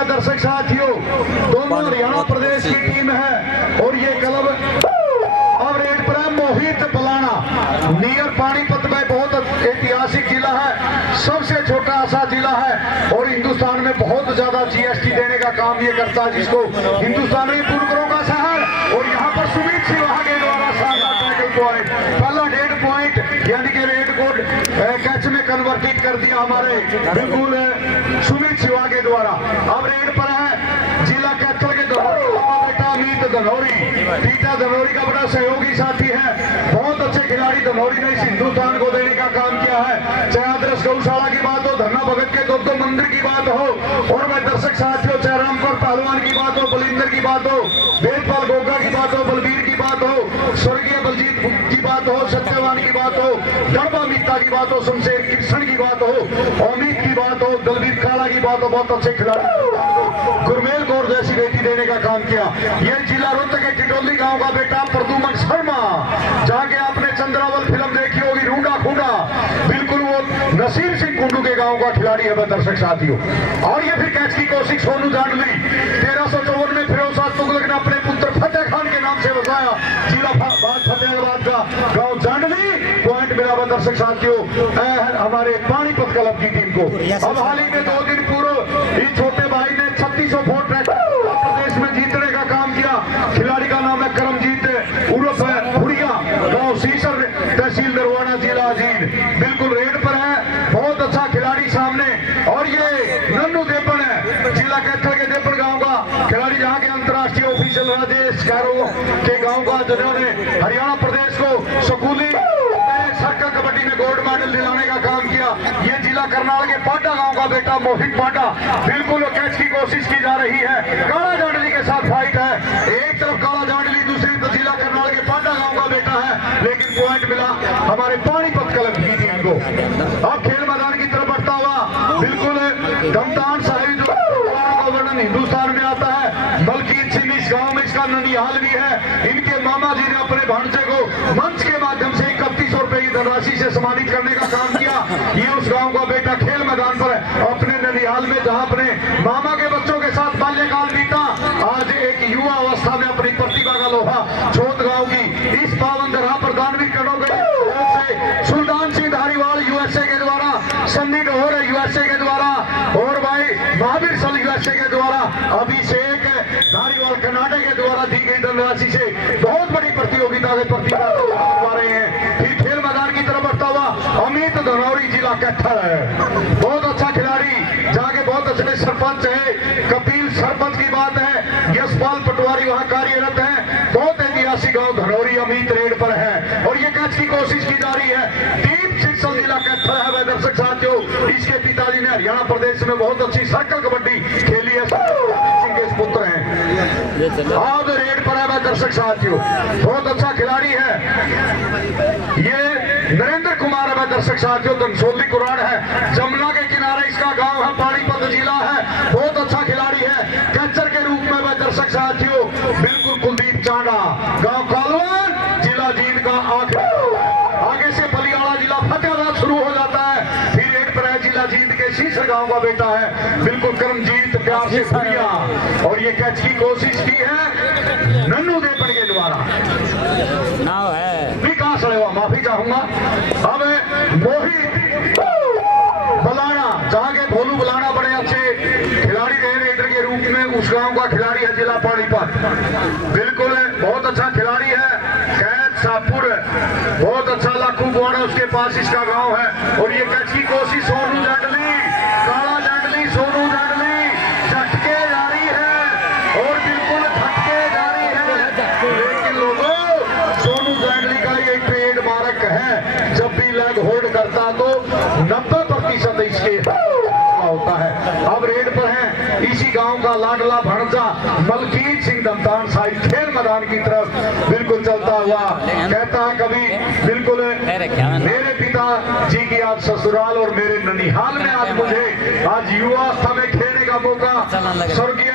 है दर्शक साथियों, दोनों हरियाणा प्रदेश की टीम है और ये क्लब अब रेड पर है मोहित बलाना नियर पानीपत में। बहुत ऐतिहासिक जिला है, सबसे छोटा सा जिला है और हिंदुस्तान में बहुत ज्यादा जीएसटी देने का काम ये करता है, जिसको हिंदुस्तान में बुनकरों का शहर। और यहाँ पर सुमित सिन्हा के द्वारा पॉइंट, पहला 1.5 पॉइंट यानी कि रेड कोड कैच में कन्वर्टेड कर दिया हमारे बिल्कुल सुमित सिन्हा के द्वारा। अब रेड पर है जिला कैथल के बेटा अमित धनौरी। पीटा धनौरी का बड़ा सहयोगी साथी है, बहुत अच्छे खिलाड़ी धनौरी ने इस हिंदुस्तान को देने का काम किया है। चाहे आदर्श गौशाला की बात हो, धरना भगत के 2 मंदिर की बात हो, और मैं दर्शक साथियों चाहे रामपुर पहलवान की बात हो, बलिंदर की बात हो, वेदपाल गोगा की बात हो, बलबीर की बात हो, स्वर्गीय बलजीत की बात हो, सत्यवान की बात हो, गढ़वा मीता की बात हो, शमशेर कृष्ण की बात हो, अमित की बात हो, दलवीर काला की बात हो, बहुत अच्छे खिलाड़ी गुरमेल कौर जैसी बेटी देने का काम किया। ये जिला रोहतक के टिटोली गांव का बेटा प्रदुमन शर्मा, जाके आपने चंद्रावल फिल्म देखी होगी, रूंगा खूंगा, बिल्कुल वो नसीम सिंह कुंडू के गांव का खिलाड़ी है दर्शक साथियों। और ये फिर कैच की कोशिश सोनू जांडली 1354 में फिरोज तुगलक ने अपने पुत्र फतेह खान के नाम से बसाया जिला फतेहाबाद का गांव जांडली। पॉइंट मिला दर्शक साथियों हमारे पानीपत क्लब की टीम को। अब हाल ही में 2 दिन पूर्व इस छोटे भाई ने 3600 फुट प्रदेश में जीतने का काम किया। खिलाड़ी का नाम है करमजीत उर्फ भुड़िया, गांव सीसर, तहसील नरवाना, जिला अजीत। बिल्कुल रेड पर है, बहुत अच्छा खिलाड़ी सामने। और ये नन्नू देपन है, जिला कैथल के देपन गांव का खिलाड़ी, जहां के अंतर्राष्ट्रीय ऑफिशियल राजेश कैरो के गांव का, जिन्होंने हरियाणा प्रदेश को स्कूली सर्कल कबड्डी में गोल्ड मेडल दिलाने का काम किया। ये जिला करनाल के पाटा गांव का बेटा मोहित पाटा, बिल्कुल कैच की कोशिश की जा रही है। काला जांडली के साथ फाइट है, एक तरफ काला जांडली, दूसरी तरफ जिला करनाल के पाटा गांव का बेटा है, लेकिन पॉइंट मिला हमारे पानीपत क्लब की टीम को। अब खेल मैदान की तरफ बढ़ता हुआ बिल्कुल दमदान साहिब जो वर्णन हिंदुस्तान में आता है, बल्कि सिंह इस गांव में इसका ननिहाल भी है। इनके मामा जी ने अपने भांजे को मंच के माध्यम से 3100 रुपए की धनराशि से सम्मानित करने का काम किया। ये उस गांव का बेटा खेल मैदान पर अपने ननिहाल में, जहां अपने मामा के बच्चों के साथ बाल्यकाल बीता, आज एक युवा अवस्था में अपनी प्रतिभा का लोहा छोट गांव की इस पावन धरा पर दानवीर करोगे सुल्तान सिंह धारीवाल यूएसए के द्वारा, सन्नी डोहर यूएसए के द्वारा, और भाई महावीर सल यूएसए के द्वारा, अभिषेक धारीवाल कर्नाटक के द्वारा दी गई धनराशि से बहुत बड़ी प्रतियोगिता से प्रतिभा पा रहे हैं। फिर खेल मैदान की तरफ बढ़ता हुआ अमित धनौरी, जिला कैथल है, बहुत अच्छा खिलाड़ी, जहाँ के बहुत अच्छे सरपंच है, कपिल सरपंच की बात है, यशपाल पटवारी वहाँ कार्यरत है। बहुत ऐतिहासिक गांव धनौरी अमित रेड पर है और ये कैच की कोशिश की जा रही है। दीप सिंह जिला कैथल है दर्शक साथियों, इसके पिताजी ने हरियाणा प्रदेश में बहुत अच्छी सर्कल कबड्डी खेली है, सिंह के पुत्र हैं। आज रेड पर है दर्शक साथियों, बहुत अच्छा खिलाड़ी है ये नरेंद्र कुमार है दर्शक साथियों, धनसोली कुरान है, जमुना के किनारे इसका गांव है, पानीपत जिला है, बहुत अच्छा खिलाड़ी है। कैचर के रूप में वह दर्शक साथियों बिल्कुल कुलदीप चांडा, गांव कालवान, जिला जींद का आगे से बलियाड़ा जिला फतेहाबाद शुरू हो जाता है। फिर एक पर है जिला जींद के सीसर गांव का बेटा है, बिल्कुल करमजीत प्यार से भुड़िया, और ये कैच की कोशिश की है नन्नू देपन के द्वारा। नाव है विकास हुआ, माफी चाहूंगा। अब मोहित बलाना, जहां के भोलू बलाना बड़े अच्छे खिलाड़ी रहे रेडर के रूप में, उस गांव का खिलाड़ी है, जिला पानीपत, बिल्कुल बहुत अच्छा खिलाड़ी है। कैद शाहपुर बहुत अच्छा लाखू बुआड़ा उसके पास इसका गांव है। और ये कैच की कोशिश सोनू जांडली, काला जांडली, सोनू जांडली, झटके जारी है और बिल्कुल झटके जारी है। लेकिन लोगों सोनू जांडली का ये ट्रेडमार्क है, जब भी लेग होल्ड करता तो 90% इसके होता है। अब रेड पर है इसी गांव का लाडला भणजा मलकीत सिंह दमदान साहिब, खेल मैदान की तरफ बिल्कुल चलता हुआ कहता है कभी बिल्कुल मेरे पिता जी की आज ससुराल और मेरे ननिहाल में आज मुझे आज युवावस्था में खेलने का मौका स्वर्गीय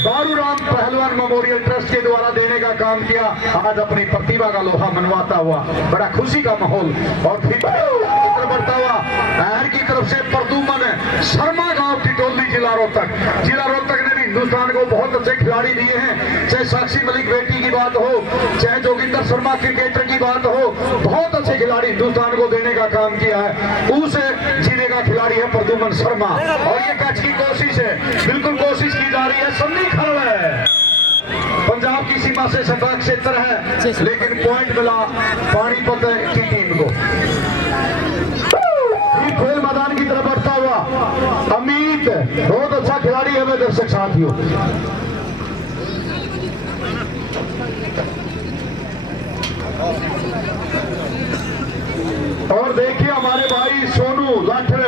बारूराम पहलवान मेमोरियल ट्रस्ट के द्वारा देने का काम किया। आज अपनी प्रतिभा का लोहा मनवाता हुआ बड़ा खुशी का माहौल। और फिर बढ़ता हुआ नहर की तरफ से प्रदुमन शर्मा गांव टिटोली, जिला रोहतक ने हिंदुस्तान को बहुत अच्छे खिलाड़ी दिए हैं, चाहे साक्षी मलिक बेटी की बात हो, चाहे जोगिंदर शर्मा क्रिकेटर की बात हो, बहुत अच्छे खिलाड़ी हिंदुस्तान को देने का काम किया है। उस जिले का खिलाड़ी है प्रद्युमन शर्मा और ये कैच की कोशिश है, बिल्कुल कोशिश की जा रही है। सन्नी खरड़ है, पंजाब की सीमा से सटा क्षेत्र है, लेकिन पॉइंट मिला पानीपत की टीम को। खेल मैदान की तरफ बढ़ता हुआ अमित बहुत अच्छा खिलाड़ी है मेरे दर्शक साथियों। और देखिए हमारे भाई सोनू लाठर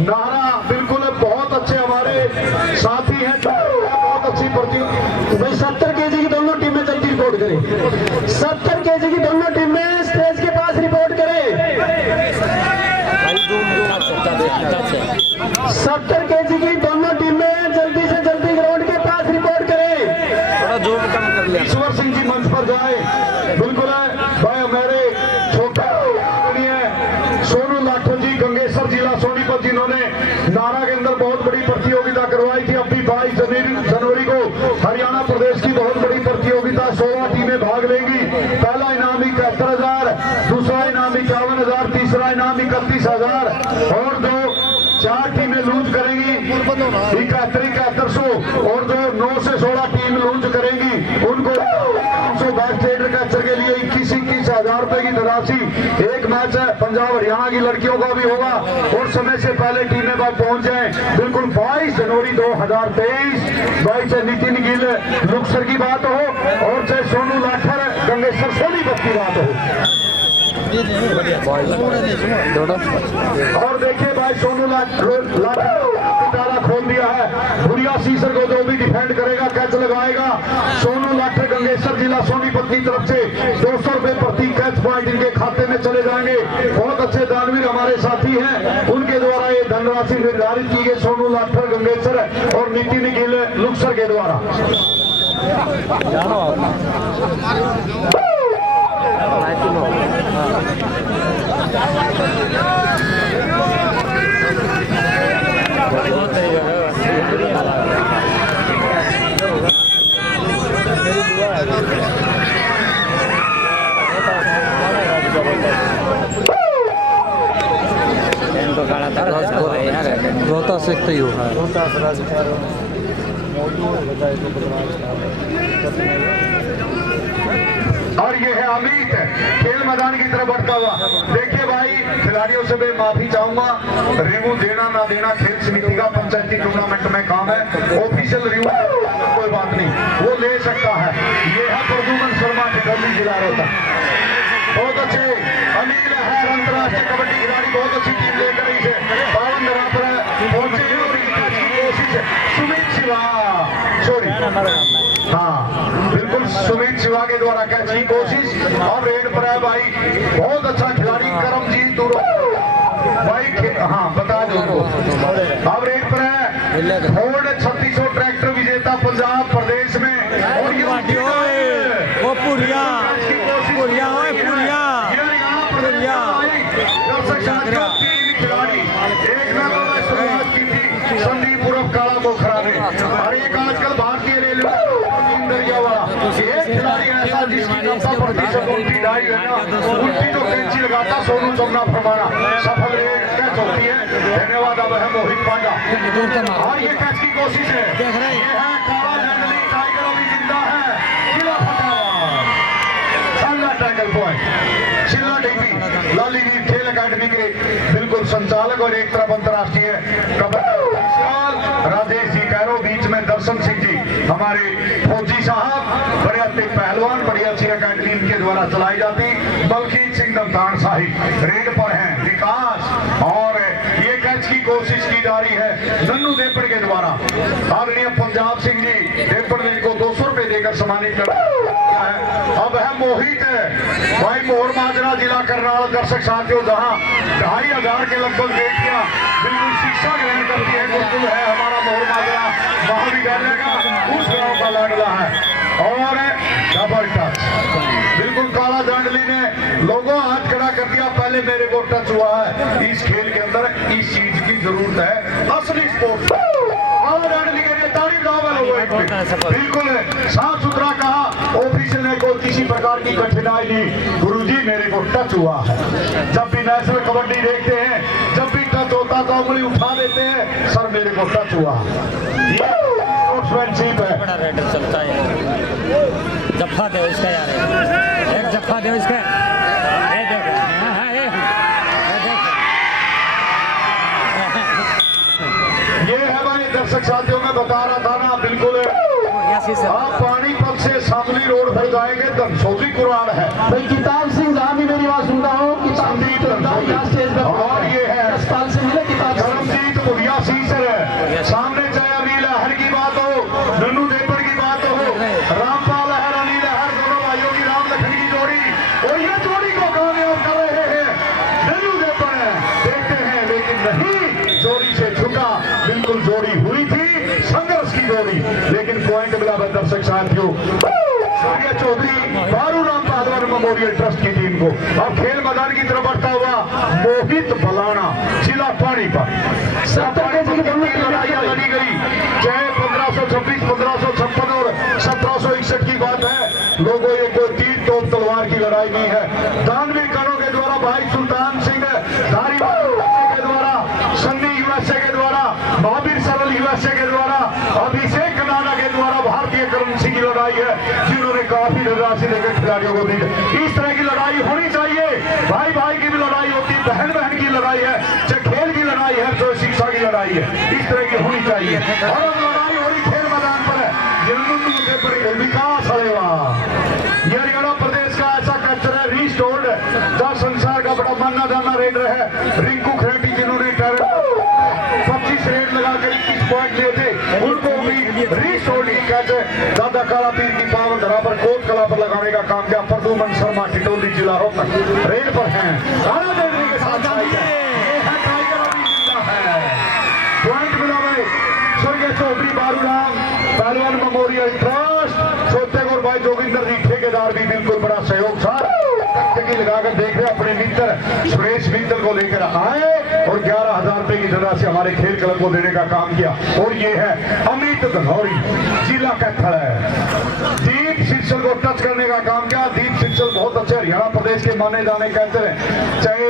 नारा बिल्कुल बहुत अच्छे हमारे साथी हैं, बहुत अच्छी प्रतियोगिता। भाई 70 केजी की दोनों टीमें जल्दी रिपोर्ट करें, 70 केजी की दोनों टीमें स्टेज के पास रिपोर्ट करें। 70 केजी की दोनों टीमें जल्दी से जल्दी ग्राउंड के पास रिपोर्ट करें। ईश्वर सिंह जी मंच पर जाए, बिल्कुल है भाई हमारे छोटे सोनू लाठर जी गंगेसर जिला सोनीपत, जिन्होंने नारा के अंदर बहुत बड़ी प्रतियोगिता करवाई थी। अभी 22 जनवरी को हरियाणा प्रदेश की बहुत बड़ी प्रतियोगिता, 16 टीमें भाग लेंगी। पहला इनाम 71,000, दूसरा इनाम 51,000, तीसरा इनाम 31,000 और जो 4 टीमें लूज करेंगी 71,100 और जो 9 से 16 टीम लूज करेंगी उनको कैचर के लिए 21,000 रुपए की धनराशि। एक मैच है पंजाब हरियाणा की लड़कियों का भी होगा और समय से पहले टीमें पर पहुंच जाए। बिल्कुल 22 जनवरी 2023 भाई चाहे नितिन गिल लुक्सर की बात हो और चाहे सोनू लाठर गंगेसर सोनीपत की बात हो। और देखिए भाई सोनू लाठर ताला खोल दिया है। भुरिया सीसर को जो भी डिफेंड करेगा कैच लगाएगा। सोनू लाठर गंगेसर जिला सोनीपत की तरफ से 200 रुपए प्रति कैच पॉइंट इनके खाते में चले जाएंगे। बहुत अच्छे दानवीर हमारे साथी हैं, उनके द्वारा ये धनराशि निर्धारित की गई। सोनू लाठर गंगेसर और नितिन गिल लुक्सर के द्वारा। रोहतास से ही होगा। और ये है अमित खेल मैदान की तरफ बढ़ता हुआ। देखिए भाई खिलाड़ियों से मैं माफी चाहूंगा, रिव्यू देना ना देना खेल समिति का पंचायती टूर्नामेंट में काम है। ऑफिशियल रिव्यू कोई बात नहीं, वो ले सकता है। ये है प्रद्युमन शर्मा टिकौली जिला रोहतक, बहुत अच्छे अनिल है अंतरराष्ट्रीय कबड्डी खिलाड़ी, बहुत अच्छी टीम लेकर इसे 52 रन पर पहुंचे हैं। और इनकी कोशिश सुमित शिवा हाँ बिल्कुल सुमित शिवा के द्वारा कैच की कोशिश और रेड पर है भाई बहुत अच्छा खिलाड़ी करमजीत भाई हाँ बता दो अब रेड पर है फोर्ड 3600 ट्रैक्टर विजेता पंजाब प्रदेश में। और ये वो पुरिया पुरिया खिलाड़ी एक नंबर शुरुआत की थी संदीप उर्फ काला पोखरा ने। और एक आजकल भारतीय रेलवे खिलाड़ी ऐसा जिसकी 90% उल्टी ढाई है ना, उल्टी तो कैंची लगाता सोनू चमना फरमाना सफल कैच होती है। धन्यवाद। अब है मोहित पांडा और ये कैच की कोशिश है। ये है काला जंगली टाइगर अभी जिंदा है। जिला फतेहाबाद टैकल पॉइंट चिल्ला डीपी लाली खेल अकादमी के बिल्कुल संचालक और एक तरफ अंतरराष्ट्रीय कबड्डी राजेश जी कैरो, बीच में दर्शन सिंह जी हमारे फौजी साहब, बड़े अच्छे पहलवान, बड़ी अच्छी अकादमी इनके द्वारा चलाई जाती। बल्कीत सिंह दमतान साहिब रेड पर हैं विकास और ये कैच की कोशिश की जा रही है नन्नू देपड़ के द्वारा। आदरणीय पंजाब सिंह जी देपड़ ने इनको 200 रुपए देकर सम्मानित किया है। अब है मोहित भाई मोहर माजरा जिला करनाल। दर्शक साथियों जहां 2500 के लगभग बेटियां बिल्कुल शिक्षा ग्रहण करती है, बिल्कुल है हमारा मोहर माजरा महाविद्यालय का उस गांव का लाडला है। और डबल टच बिल्कुल काला दांडली ने लोगों हाथ खड़ा कर दिया। पहले मेरे को टच हुआ है इस खेल के अंदर, इस चीज की जरूरत है असली स्पोर्ट्स। काला दांडली के लिए तारीफ दावल हुए बिल्कुल साफ सुथरा कहा। ऑफिसर ने कोई किसी प्रकार की कठिनाई नहीं। गुरुजी मेरे को टच हुआ है। जब भी नेशनल कबड्डी देखते हैं, जब भी टच होता तो उंगली उठा देते हैं, सर मेरे को टच हुआ। ये स्पोर्ट्समैनशिप है। बड़ा रेडर चलता है। जफ्फा दे इसका यार, एक जफ्फा दे इसका। ये देखो, हाँ, ये देख। ये है भाई दर्शक साथियों, में बता रहा था ना, बिल्कुल आप पानीपत से सामली रोड पर जाएंगे, धनसौली कुराड़ है भाई। किताब सिंह जहाँ भी मेरी बात सुनता हूँ, किताब यहाँ स्टेज पर। और ये है अस्पताल से मिले किताब सिंह। धर्मजीत भुरिया सीसर है सामने, चाहे अनिल लहर की बात हो, नन्नू देवर की बात हो, रामपाल लहर अनिल लहर दोनों भाइयों की राम लखन की जोड़ी, और ये जोड़ी को कामयाब कर रहे हैं नन्नू देवर है। देखते हैं लेकिन नहीं, जोड़ी से झुका। बिल्कुल जोड़ी हुई थी, संघर्ष की जोड़ी, लेकिन पॉइंट मिला दर्शक साथियों स्वर्गीय चौधरी बारूराम पहलवान मेमोरियल ट्रस्ट की टीम को। अब खेल मैदान की तरफ बढ़ता हुआ मोहित बलाना, जिला पानीपत। लड़ाइयां लड़ी गई, चाहे 1526, 1556 और 1761 की बात है। लोगों ये कोई तीर तोप तलवार की लड़ाई नहीं है। दानवीर कणों के द्वारा भाई सुल्तान सिंह धारी के द्वारा, सन्नी यूएसए के द्वारा, महावीर सरल यूएसए के द्वारा, अभिषेक कनाडा के द्वारा भारतीय करेंसी की लड़ाई है, जिन्होंने काफी धनराशि देकर खिलाड़ियों को दी। इस तरह की लड़ाई होनी चाहिए। भाई भाई की भी लड़ाई होती है, बहन बहन की लड़ाई है, चाहे खेल की लड़ाई है, तो शिक्षा की लड़ाई है। इस तरह की होनी चाहिए। और अब लड़ाई हो रही खेल मैदान पर है, विकास हरेवा। ये हरियाणा प्रदेश का ऐसा कल्चर है, रिस्टोर्ड, जहाँ संसार का बड़ा माना जाना रेडर है रिंकू खरेटी, जिन्होंने 25 रेड लगाकर 21 पॉइंट लिए थे, उनको भी रिस्टोर्ड की कैच दादा काला पीर की पावन धरा पर कोट कला पर लगाने का काम किया। प्रदुमन शर्मा टिटोली जिला रोहतक रेड पर हैं। राणा देवी के साथ टाइगर अभी जिंदा है। पॉइंट मिला भाई स्वर्गीय चौधरी बारूराम पहलवान मेमोरियल ट्रस्ट, छोटे और भाई जोगिंदर जी ठेकेदार भी बिल्कुल बड़ा सहयोग था। टकटकी लगाकर देख रहे अपने मित्र सुरेश मित्तल को लेकर आए और 11,000 रुपए की धनराशि हमारे खेल क्लब को देने का काम किया। और ये है अमित धनौरी, जिला कैथल है। दीप सिंचल को टच करने का काम किया। दीप सिंचल बहुत अच्छे हरियाणा प्रदेश के माने जाने कहते हैं, चाहे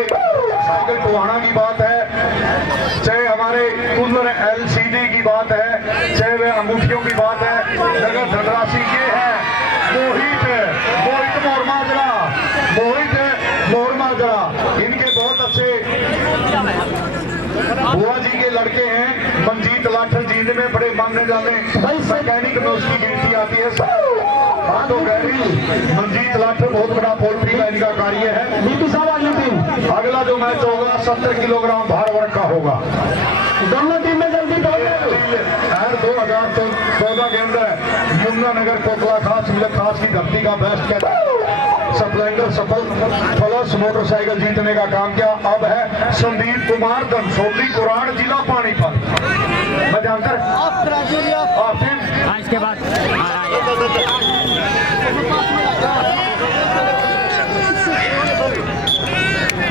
साइकिल टुहाना की बात है, चाहे हमारे कूलर LCD की बात है, चाहे वह अंगूठियों की बात है, नगर धनराशि ये है मोहित मोरमाजरा, इनके बहुत अच्छे बुआ जी के लड़के हैं। मंजीत लाठर जींद में बड़े मानने जाने मैकेनिक में उसकी गिनती आती है। हाँ तो कह रही मंजीत लाठर बहुत बड़ा पोल्ट्री का इनका कार्य है। अगला जो मैच होगा 70 किलोग्राम भार वर्ग का होगा। दोनों टीम में जल्दी 2014 के अंदर यमुनानगर कोटला खास मिलक खास की धरती का बेस्ट स्प्लेंडर सफल प्लस मोटरसाइकिल जीतने का काम किया। अब है संदीप कुमार धनसौली कुराड़, जिला पानीपत। मध्यांतर इसके बाद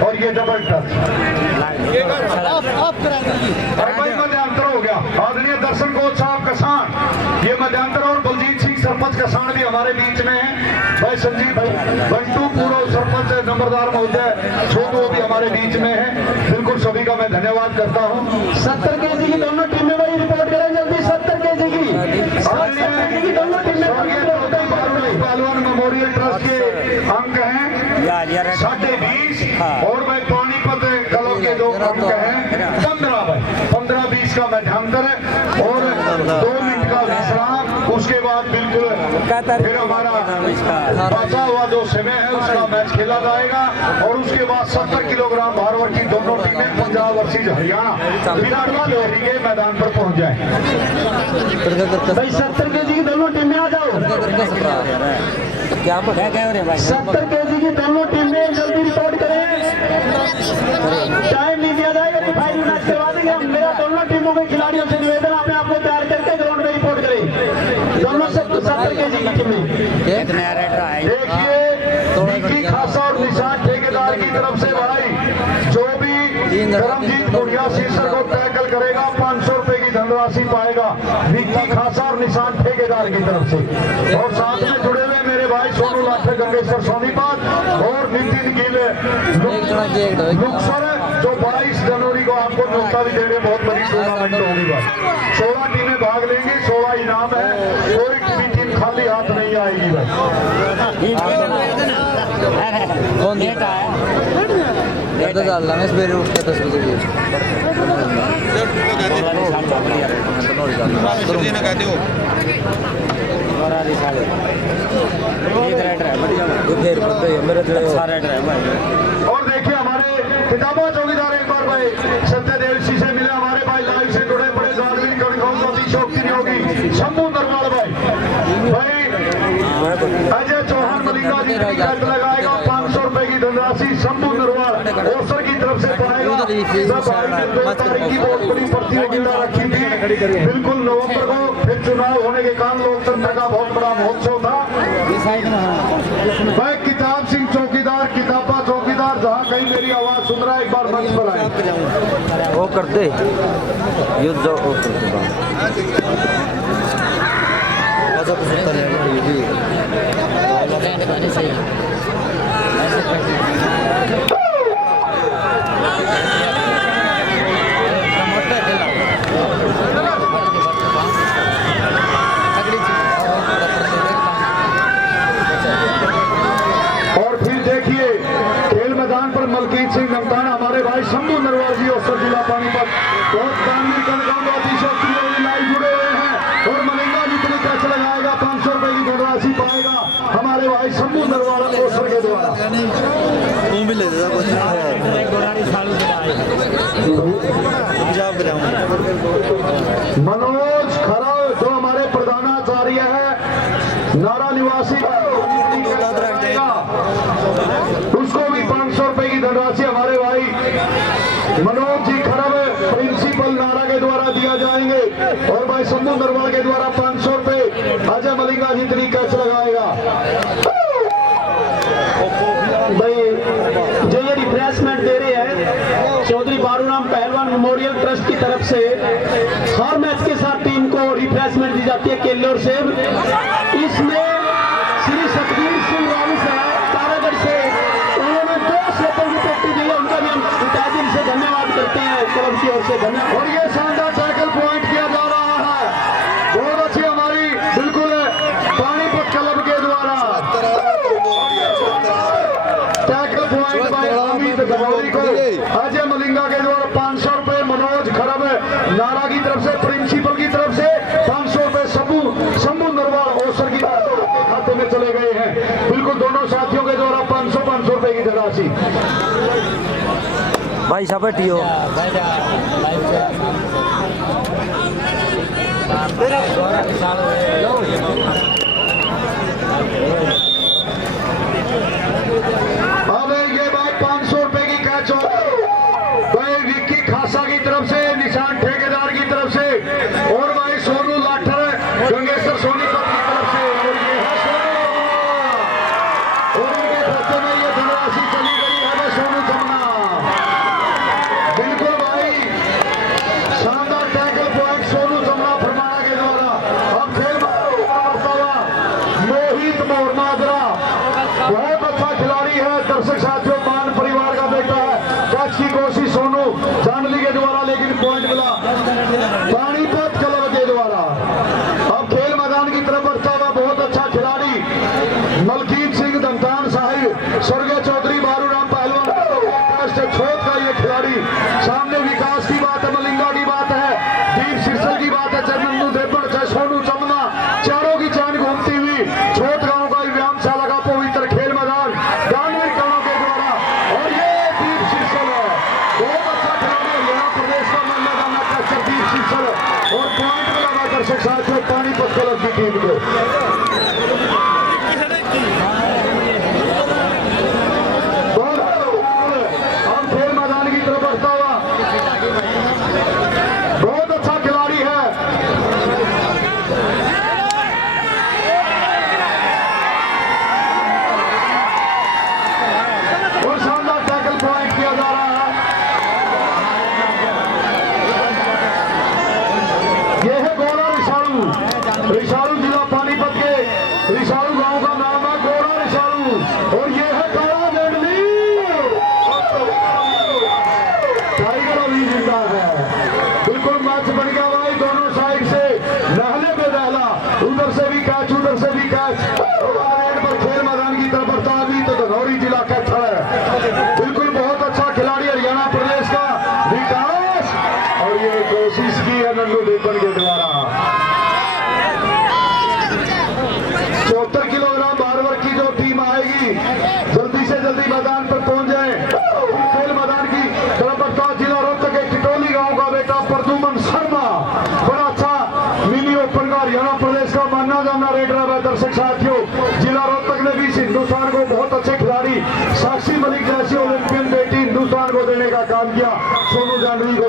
और ये डबल टच, अरे भाई मध्यांतर हो गया। आदरणीय दर्शन कोच साहब कसान, ये मध्यांतर और बलजीत सिंह सरपंच कसान भी हमारे बीच में है। भाई संजीव भाई बंटू पूर्व सरपंच नंबरदार महोदय छोटू भी हमारे बीच में है। बिल्कुल सभी का मैं धन्यवाद करता हूँ। 70 केजी की दोनों टीमें भाई रिपोर्ट करें जल्दी। 70 केजी की दोनों टीमें पहलवान मेमोरियल ट्रस्ट के अंक हैं 20.5 और भाई पानीपत क्लब के 2 अंक हैं 15 भाई 15-20 का मध्यांतर है और 2 मिनट का विश्राम। उसके बाद बिल्कुल फिर हमारा बचा हुआ जो समय है उसका मैच खेला जाएगा और उसके बाद 70 किलोग्राम भार वर्ग की दोनों टीमें पंजाब वर्सेज हरियाणा बिना लोहरी के मैदान पर पहुंच जाए। भाई 70 केजी की दोनों टीमें आ जाओ। क्या कह रहे भाई? 70 केजी की दोनों टीमें जल्दी रिपोर्ट करें। टाइम नहीं दिया जाएगा, रिफाइल मैच करवा देंगे हम। मेरा दोनों टीमों के खिलाड़ियों से निवेदन, अपने आप को तैयार करके ग्राउंड में रिपोर्ट करें। दोनों 70 केजी की टीमें। देखिए निकी खासा और निशान ठेकेदार की तरफ से भाई जो भी करमजीत भुरिया सीसर को टैकल करेगा 500 रुपए की धनराशि पाएगा। निकी खासा और निशान ठेकेदार की तरफ से। और साथ में जुड़े हुए मेरे भाई सोनू लाठर, गंगेश्वर सोनीपत और नितिन गिल लुक्सर, जो 22 जनवरी को आपको न्योता भी दे रहे। बहुत बड़ी टूर्नामेंट होगी भाई, 16 टीमें भाग लेंगी, 16 इनाम है, कोई भी टीम खाली हाथ नहीं आएगी भाई। सवेरे उठ के 10 बजे और देखिए हमारे किताबा चौकीदार एक बार भाई सत्यदेव सिंह से मिले, हमारे भाई लाइव से जुड़े बड़े धार्मिक शौकीन होगी शंभू नरवाल भाई अजय चौहान मलिंगा जी लगाएगा 500 रुपए की धनराशि शंभू नरवाल ओसर की तरफ से पाएगा। 2 तारीख की बहुत बड़ी प्रतियोगिता रखी थी, बिल्कुल नवंबर को फिर चुनाव होने के कारण लोकतंत्र का बहुत बड़ा महोत्सव था भाई। किताब सिंह चौकीदार, किताबा चौकीदार, जहाँ कहीं मेरी आवाज सुन रहा है एक बार मंच पर आए। वो करते युद्ध और फिर देखिए खेल मैदान पर मलकीत सिंह नमतान, हमारे भाई शंभू नरवाल जी और जिला पानीपत बहुत दानवीर कनकामवादी शौकीन लाइव जुड़े हुए हैं। और मलिंगा जितनी कैच लगाएगा 500 रुपए की धनराशि पाएगा हमारे भाई शंभू नरवाल ओसर के द्वारा। मनोज खरा जो हमारे प्रधानाचार्य है नारा निवासी, उसको भी 500 रुपए की धनराशि हमारे भाई मनोज जी खरब प्रिंसिपल नारा के द्वारा दिया जाएंगे। और भाई शंभू नरवाल के द्वारा 500 रुपए अजय मलिंगा जितनी कैच लगाएगा भाई। जो ये रिफ्रेशमेंट दे रहे हैं चौधरी बारूराम पहलवान मेमोरियल ट्रस्ट की तरफ से, हर मैच के साथ टीम को रिफ्रेशमेंट दी जाती है केले और सेब। इसमें श्री सतवीर सिंह रावू साहब तारागढ़ से, उन्होंने 2 सेबों की पेटी दी है, उनका भी हम दिल से धन्यवाद करते हैं क्लब की ओर से। धन्यवाद। और ये शानदार साइकिल पॉइंट किया जा रहा है, बहुत अच्छी हमारी बिल्कुल पानीपत क्लब के द्वारा टैकल पॉइंट बाय अमित गवौली को अजय मलिंगा के द्वारा 500 रुपए, मनोज खरब नारा की तरफ से, प्रिंसिपल की तरफ से 500 रुपए शंभू नरवाल ओसर की खाते में चले गए हैं। बिल्कुल दोनों साथियों के द्वारा 500 रुपए की धनराशि। भाई साहब टीओ अब ये भाई 500 रुपए की कैच हो भाई विक्की खासा की तरफ से, निशान ठेकेदार की तरफ से, और भाई सोनू लाठर गंगेश्वर सोनीपत की तरफ से। और ये है सोनू, और इनके खाते में ये धनराशि चली गई है भाई सोनू जमुना। बिल्कुल भाई शानदार टैकल पॉइंट सोनू जमुना फरमाना के द्वारा। अब खेल मोहित मोहम्मदरा बहुत अच्छा खिलाड़ी है, दर्शक साथियों मान परिवार का बेटा है। कैच की कोशिश सोनू चांदली के द्वारा, लेकिन पॉइंट मिला पानीपत क्लब के द्वारा। अब खेल मैदान की तरफ बढ़ता हुआ बहुत अच्छा खिलाड़ी मलकीत सिंह दमतान साहिब, स्वर्गीय चौधरी बारूराम पहलवान छोट का ये खिलाड़ी। सामने विकास की बात है, मलिंगा की बात है, दीप शीर्षल की बात है, चाहे नंदू देवड़ चाहे सोनू जमुना, चारों की जान घूमती हुई छोट गांव का व्यायामशाला का पवित्र खेल मैदान दानवीर कणों के द्वारा। और ये दीप शीर्षल है, बहुत अच्छा खिलाड़ी है, यहाँ प्रदेश का मानना जाना कैचर दीप शीर्षल। और पॉइंट मिला दर्शक साथियों पानीपत क्लब की टीम को। हम खेल मैदान की तरफ बढ़ता हुआ बहुत अच्छा खिलाड़ी है। और शानदार टैकल पॉइंट किया जा रहा है। ये है गोला विषाणु रिसालू जिला पानीपत के रिसालू गांव का नाम है गोरा रिसालू और ये है काला जंगली टाइगर अभी जिंदा है। बिल्कुल मैच बन गया भाई, दोनों साइड से नहले में दहला, उधर से भी कैच उधर से भी कैच। पर खेल मैदान की तरफ बढ़ता अभी तो धनौरी जिला कैचर है। बिल्कुल बहुत अच्छा खिलाड़ी हरियाणा प्रदेश का विकास और ये कोशिश की है नंदू देवन के द्वारा। 74 किलोग्राम भार वर्ग की जो टीम आएगी जल्दी से जल्दी मैदान पर पहुंच जाए। खेल मैदान की तरफ बढ़ता जिला रोहतक के टिटोली गांव का बेटा प्रदुमन शर्मा, बड़ा अच्छा मिनी ओपन का हरियाणा प्रदेश का मानना जाना रेडर है। दर्शक साथियों, जिला रोहतक ने भी हिंदुस्तान को बहुत अच्छे खिलाड़ी साक्षी मलिक जैसी ओलंपियन बेटी हिंदुस्तान को देने का काम किया। सोनू जांडवी को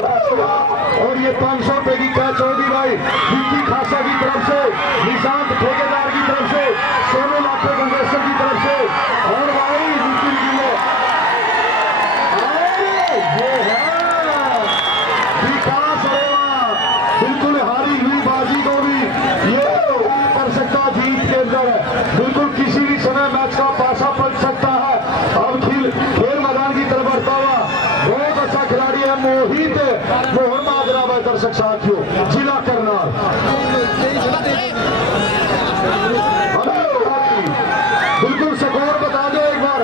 और ये 500 रुपए की कैच होगी भाई विक्की खासा की तरफ से, निशांत ठेकेदार की तरफ से, सोनू लाटे कांग्रेसर की तरफ से और भाई नितिन जी ने ये है विकास अरेवा। बिल्कुल हारी हुई बाजी को भी ये कर सकता जीत के अंदर, बिल्कुल किसी भी समय मैच का पासा पलट सकता है। अब खेल मैदान की तरफ बढ़ता हुआ बहुत अच्छा खिलाड़ी है मोहित मोहन माजरा। दर्शक साथियों, जिला करनाल बिल्कुल स्कोर बता दो एक बार।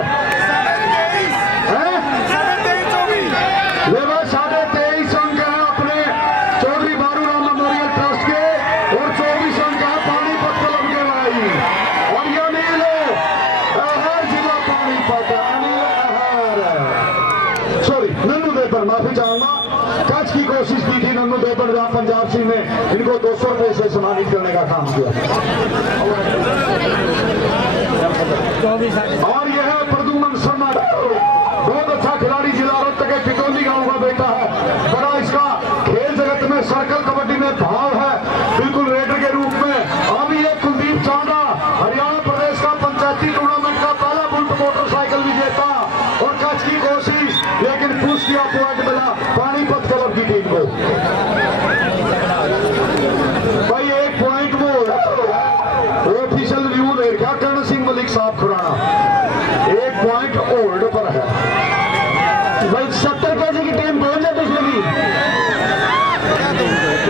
लेवल 23.5 अंक है अपने चौधरी बारूराम मेमोरियल ट्रस्ट के और 24 अंक है पानीपत क्लब के भाई। और ये अनिल अहर जिला पानीपत, अनिल अहर सॉरी नन्नू देवर, माफी चाहूंगा। कैच की कोशिश की थी नन्नू देवर, जहां पंजाब सिंह ने इनको 200 रुपए से सम्मानित करने का काम किया। और यह है प्रदुमन शर्मा, बहुत अच्छा खिलाड़ी जिला रोहतक के टिटोली गांव का बेटा है। बड़ा इसका खेल जगत में सर्कल कबड्डी में भाव है, बिल्कुल रेडर के रूप में। अभी ये कुलदीप चांदा हरियाणा प्रदेश का पंचायती टूर्नामेंट का पहला बुलेट मोटरसाइकिल विजेता और कैच की कोशिश, लेकिन पुश किया पॉइंट मिला पानीपत क्लब की टीम को। भाई एक पॉइंट वो ऑफिशियल रिव्यू दे क्या कर्ण सिंह मलिक साहब खुराना, एक पॉइंट होल्ड पर है भाई। 70 केजी की टीम पहुंच जाती लगी,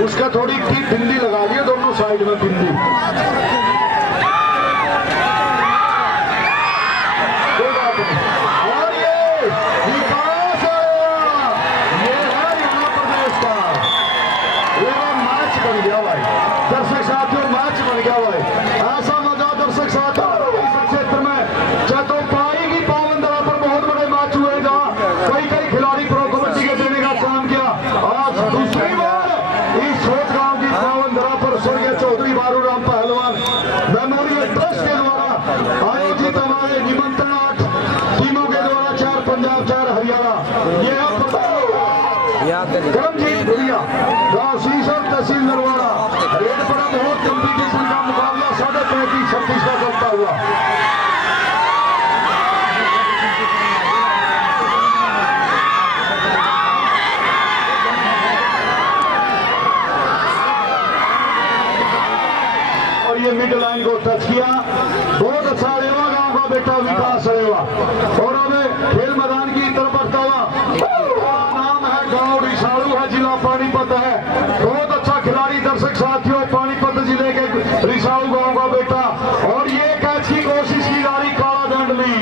उसका थोड़ी बिंदी लगा लिया दोनों साइड में बिंदी। और ये विकास ये है हरियाणा प्रदेश का, ये मैच बन गया भाई। दर्शक साथियों, मैच बन गया भाई। ऐसा मजा दर्शक साथियों इस क्षेत्र में चतुपाई की पावन दरा पर बहुत बड़े मैच हुए जहाँ कई खिलाड़ी प्रो कबड्डी के देने का काम किया। आज दूसरी बार इस सोच गांव की पावन दरा पर स्वर्गीय चौधरी बारूराम पहलवान मेमोरियल ट्रस्ट के द्वारा आयोजित हमारे निमंत्रण 8 टीमों के द्वारा 4 पंजाब 4 हरियाणा, ये करमजीत भुरिया गाँव सीसर तहसील नरवाड़ा रेड पर बहुत कंपटीशन का मुकाबला 35-36 का चलता हुआ। और ये मिड लाइन को टच किया, बहुत अच्छा अरेवा गांव का बेटा विकास अरेवा। और अब खेल मैदान की तरफ बढ़ता हुआ नाम है गांव रिसालू है, जिला पानीपत है। बहुत अच्छा खिलाड़ी दर्शक साथियों, पानीपत जिले के रिसालू गांव का बेटा। और ये कैच की कोशिश की जा रही काला दंडली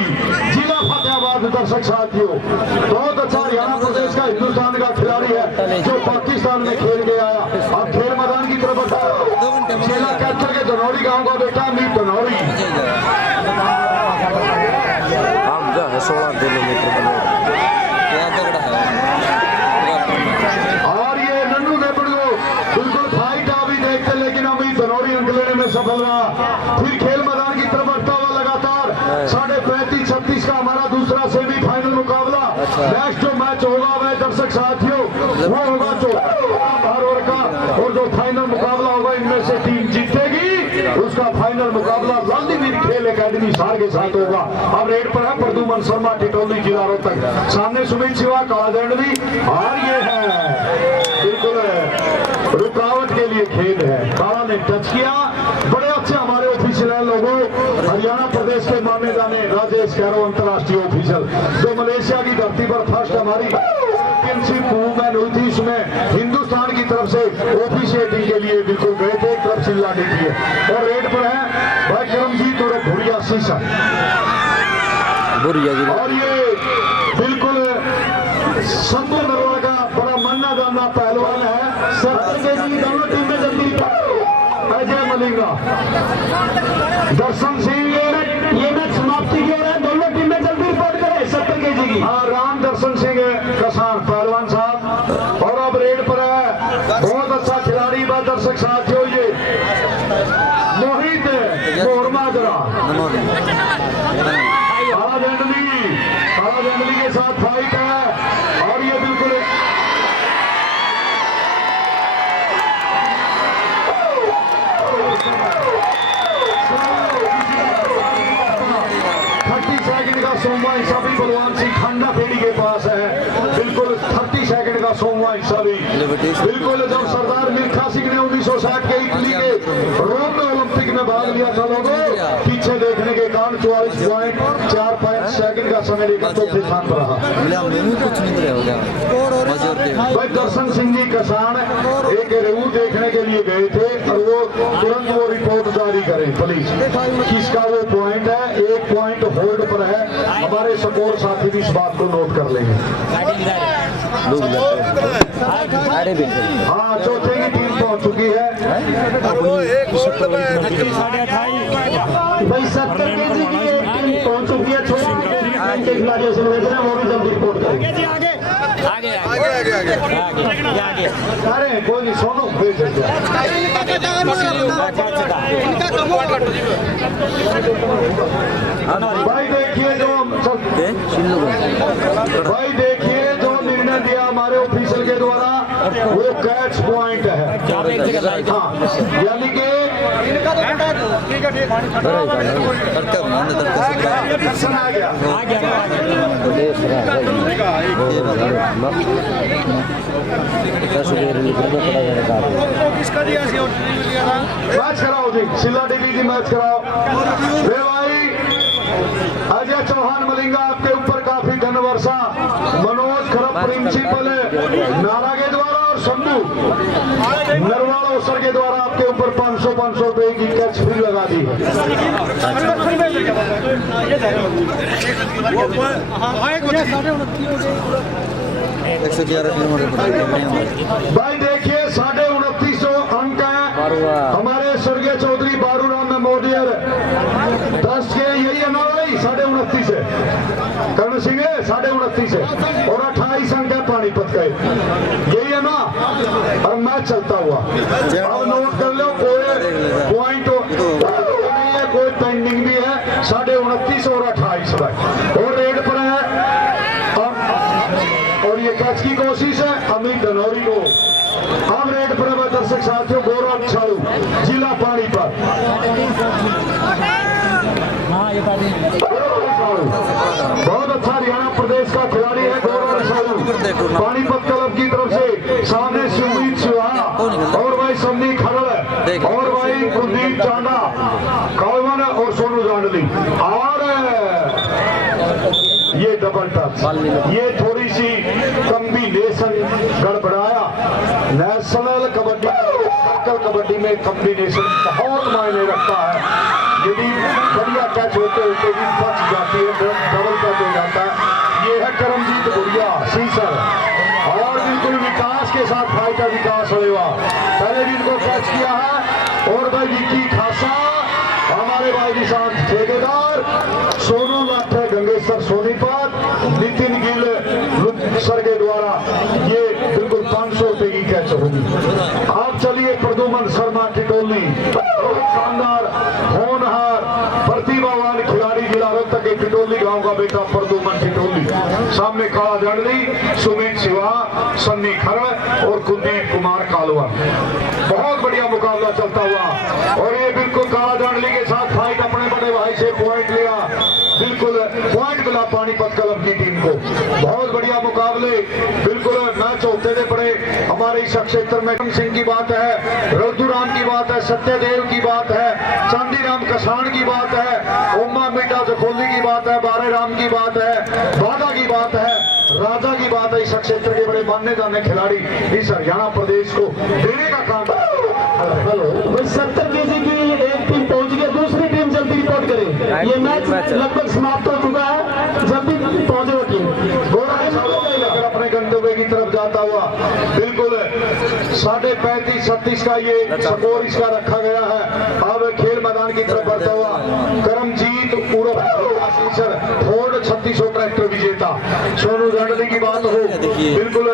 जिला फतेहाबाद। दर्शक साथियों, बहुत अच्छा हरियाणा प्रदेश का हिंदुस्तान का खिलाड़ी है जो पाकिस्तान में खेल के आया। अब खेल मैदान की तरफ बढ़ता है जिला कैचर के धनौरी गांव का बेटा अमीर धनौरी। 16 किलोमीटर क्या तगड़ा है। और ये नन्नू देवर को बिल्कुल फाइट अभी देखते, लेकिन अमीर धनौरी अंक लेने में सफल रहा। फिर खेल मैदान की तरफ बढ़ता हुआ लगातार 35-36 का हमारा दूसरा सेमीफाइनल मुकाबला। नेक्स्ट जो मैच होगा वह दर्शक साथियों वो होगा भारत का, और जो फाइनल मुकाबला होगा इनमें से टीम जीतेगी उसका फाइनल मुकाबला लालदीवीर खेल एकेडमी सार के साथ होगा। अब रेड पर है प्रदुमन शर्मा टिटोली जिला रोहतक, सामने सुमित शिवा काला दंडवी। और ये है बिल्कुल रुकावट के लिए खेद है। काला ने टच किया, बड़े अच्छे हमारे ऑफिशियल हैं लोगों। हरियाणा प्रदेश के माने जाने राजेश कैरो अंतर्राष्ट्रीय ऑफिशियल, जो मलेशिया की धरती पर फर्स्ट हमारी चैंपियनशिप वुमेन हुई थी, उसमें हिंदुस्तान की तरफ से ऑफिशिएटिंग के लिए बिल्कुल गए थे। क्लब सिल्ला डी है और रेड पर है भाई करमजीत और भुरिया शीशा, और ये बिल्कुल संतू नरवा का बड़ा मानना जाना पहलवान है। 70 केजी की दोनों टीम में जल्दी अजय मलिंगा, दर्शन सिंह, ये मैच समाप्ति की ओर है। दोनों टीम में जल्दी रिपोर्ट करें 70 केजी की। हाँ, राम दर्शन सिंह कसान पहलवान साहब, और अब रेड पर है बहुत अच्छा खिलाड़ी व दर्शक साथियों, ये मोहित मोहम्मदरा काला जंगली के साथ फाइट है, और ये बिल्कुल 30 सेकंड का सोमवा हिस्सा भी बलवान सिंह खंडा फेड़ी के पास है। बिल्कुल 30 सेकंड का सोमवा हिस्सा भी बिल्कुल। जब सरदार मिल्खा सिंह ने 1960 के इटली के रोम में ओलंपिक में भाग लिया था लोगों, पीछे देखने के कारण 44.45 सेकंड का समय लेकर चौथे स्थान पर रहा। भाई दर्शन सिंह जी किसान एक रेवू देखने के लिए गए थे, और वो तुरंत वो रिपोर्ट जारी करें प्लीज, किसका वो पॉइंट है। एक पॉइंट होल्ड पर है, हमारे स्कोर साथी भी इस बात को नोट कर लेंगे। हाँ, चौथे की टीम पहुंच चुकी है। भाई 70 केजी की एक टीम पहुंच चुकी है। छोटे खिलाड़ियों से निवेदन है, वो भी जल्दी रिपोर्ट करेंगे। अरे कोई नहीं, सोनू भेज भाई देखिए जो निर्णय दिया हमारे ऑफिसर के द्वारा, वो कैच पॉइंट है। हाँ, यानी कि आ गया। मैच कराओ जी, सिल्ला टीवी जी मैच कराओ। रे भाई अजय चौहान मलिंगा आपके ऊपर काफी धन वर्षा, मनोज खरब प्रिंसिपल नारा के द्वारा और शंभू नरवाड़ा ओसर के द्वारा आपके ऊपर 500 रुपए की कैच फ्री लगा दी है। भाई देखिए 2950 अंक है हमारे स्वर्गीय चौधरी बारूराम मेमोरियल ट्रस्ट के, यही है ना भाई? 29.5 है कर्ण सिंह, 29.5 है, और 28 अंक है पानीपत का, यही है ना? और मैच चलता हुआ अब नोट कर लो, कोई पॉइंट नहीं है, कोई पेंडिंग भी है। 29.5 और 28 भाई, और रेड पर है, और ये कैच की कोशिश है अमित धनौरी को। अब रेड पर है दर्शक साथियों गौरव छाड़ू, जिला पानीपत। बहुत अच्छा हरियाणा प्रदेश का खिलाड़ी है गौरव छाड़ू, पानीपत क्लब की तरफ से। सामने सुमित सिवाहा और भाई सन्नी खरड़ और भाई कुलदीप चांडा, कलवन और सोनू जांडली, और ये डबल टच, ये थोड़ी सी कॉम्बिनेशन गड़बड़ाया। नेशनल कबड्डी, सर्कल कबड्डी में कॉम्बिनेशन बहुत मायने रखता है। यदि बढ़िया कैच होते होते भी बच जाती है, डबल टच हो जाता है। ये है करमजीत भुरिया सीसर, और बिल्कुल विकास के साथ फाइट है विकास होएगा, पहले भी इनको कैच किया है। और भाई विक्की खासा हमारे भाई के साथ ठेकेदार, सोनू नाथ गंगेश्वर सोनीपत, नितिन गिल सर के द्वारा ये बिल्कुल 500 रुपए की कैच होगी। आप चलिए प्रदुमन शर्मा टिटोली, शानदार होनहार प्रतिभावान खिलाड़ी, जिला रोहतक के टिटोली गांव का बेटा प्रदुमन टिटोली। सामने काला जंगली, सुमित सिवा, सन्नी खरड़ और कुलदीप कुमार कालवा। बहुत बढ़िया मुकाबला चलता हुआ, और ये बिल्कुल काला जंगली के साथ फाइट अपने बड़े भाई से पॉइंट लिया, बिल्कुल पॉइंट मिला पानीपत क्लब की टीम को। बहुत बढ़िया मुकाबले, बिल्कुल मैच होते थे बड़े हमारे क्षेत्र में सिंह की बात है, रघुराम की बात है, सत्यदेव की बात है, चांदीराम कसाण की बात है, उमा मीठा जखोली की बात है, बारे राम की बात है, बाधा की बात है, राजा की बात है। इस क्षेत्र के बड़े मान्य जाने खिलाड़ी इस हरियाणा प्रदेश को देने का काम। हेलो 70 केजी की एक टीम पहुंच गई, दूसरी टीम जल्दी रिपोर्ट करे। ये मैच लगभग समाप्त हो चुका है, जल्दी पहुंचे वो टीम। अगर अपने गंतव्य की तरफ जाता हुआ बिल्कुल 35-36 का ये स्कोर इसका रखा गया है। अब खेल मैदान की तरफ बढ़ता हुआ करमजीत उर्फ फोर्ड 3600 ट्रैक्टर विजेता सोनू जांडली की बात हो, बिल्कुल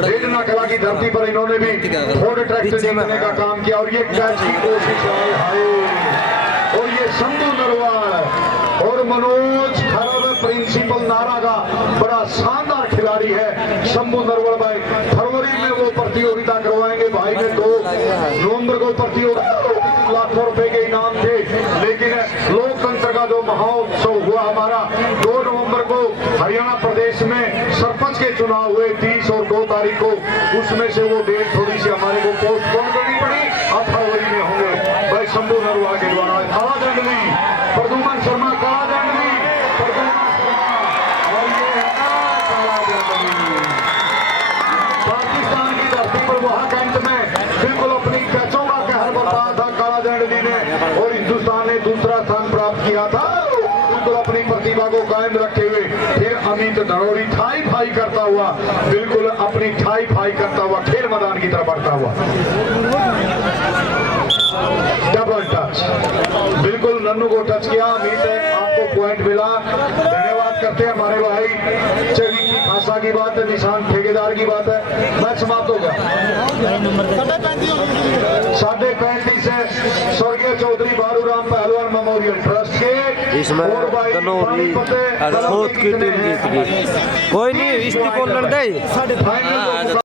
डेढ़ना कला की धरती पर इन्होंने भी फोर्ड ट्रैक्टर जीतने का काम किया। और ये कैच की कोशिश है, और ये शंभू नरवाल और मनोज खरब प्रिंसिपल नारा का बड़ा शानदार खिलाड़ी है शंभू नरवाल भाई। फरवरी में वो प्रतियोगिता करवाएंगे भाई ने 2 नवंबर को प्रतियोगिता, लाखों रुपए के इनाम थे, लेकिन लोकतंत्र का जो महोत्सव हुआ हमारा 2 नवंबर को हरियाणा प्रदेश में सरपंच के चुनाव हुए 30 और 2 तारीख को, उसमें से वो डेट थोड़ी सी हमारे को पोस्टपोन करनी पड़ी। अब फरवरी में होंगे भाई शंभू नरवाल के द्वारा। काला जंगली प्रदुमन शर्मा, काला जंगली प्रदुमन शर्मा, और ये है काला जंगली पाकिस्तान की धरती पर वहां कैंट में बिल्कुल अपनी कैचों का कहर बरपाया था काला जंगली ने, और हिंदुस्तान ने दूसरा स्थान प्राप्त किया था। बिल्कुल अपनी प्रतिभा को कायम रखे हुए फिर अमित धनोरी ठाई फाई करता हुआ, बिल्कुल अपनी ठाई फाई करता हुआ खेल मैदान की तरफ बढ़ता हुआ। डबल टच, बिल्कुल नन्नू को टच किया, अमित आपको पॉइंट मिला, धन्यवाद करते हैं हमारे भाई। चली की भाषा की बात है, निशान ठेकेदार की बात है, मैच समाप्त हो गया। 35.5 है स्वर्गीय चौधरी बारूराम पहलवान मेमोरियल ट्रस्ट के। इसमें धनौरी अखोत की टीम जीत गई। कोई नहीं, इस्ती बॉलर दे।